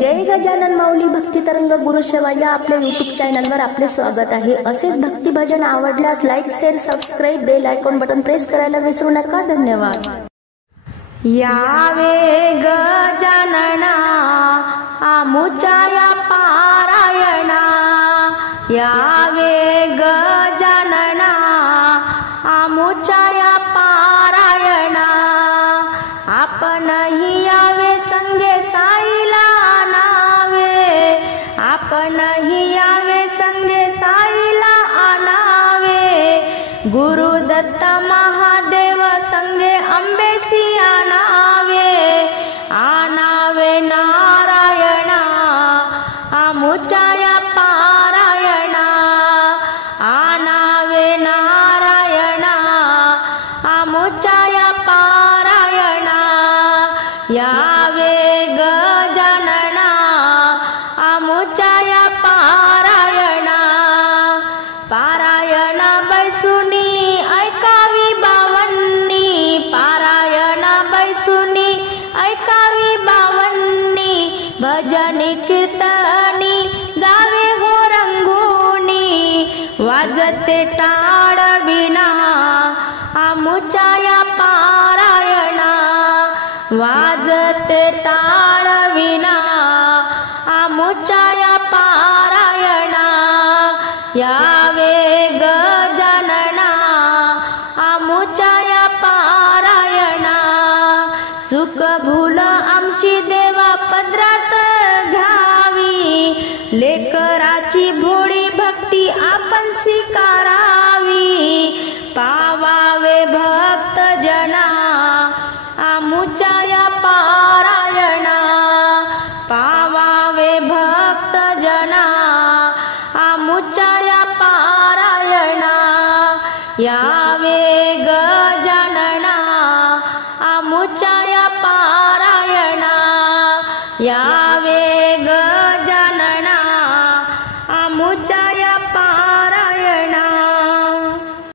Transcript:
जय गजानन माऊली भक्ती तरंग गुरुसेवा या आपल्या यूट्यूब चॅनलवर आपले स्वागत आहे। असेच भक्ती भजन आवडल्यास like share subscribe bell icon button press करायला विसरू नका। धन्यवाद। यावे गजानना आमुच्या या पारायणा, यावे गजानना आमुच्या या पारायणा, आपणही यावे संगे साईला आणावे, आपणही यावे संगे साईला आणावे, गुरुदत्त महादेव संगे अंबेसी आणावे, आणावे नारायणा आमुच्या या पारायणा, आणावे नारायणा आमुच्या या पारायणा, यावे गजानना आमुच्या या पारायणा, पारायणा बैसुनी ऐकावी बावन्नी, पारायणा बैसुनी ऐकावी बावन्नी, भजनी कीर्तनी जावे हो रंगुनी, वाजते टाळ विणा आमुच्या या पारायणा, वाजते टाळ विणा आमुच्या या पारायणा, यावे गजानना आमुच्या या पारायणा, चूक भूल आमची देवा पदरात घ्यावी, लेकराची भोळी भक्ती आपण स्वीकारावी, पावावे भक्त जना आमुच्या या पारायणा, पावावे भक्त जना आमुच्या या पारायणा, यावे गजानना आमुच्या या पारायणा, या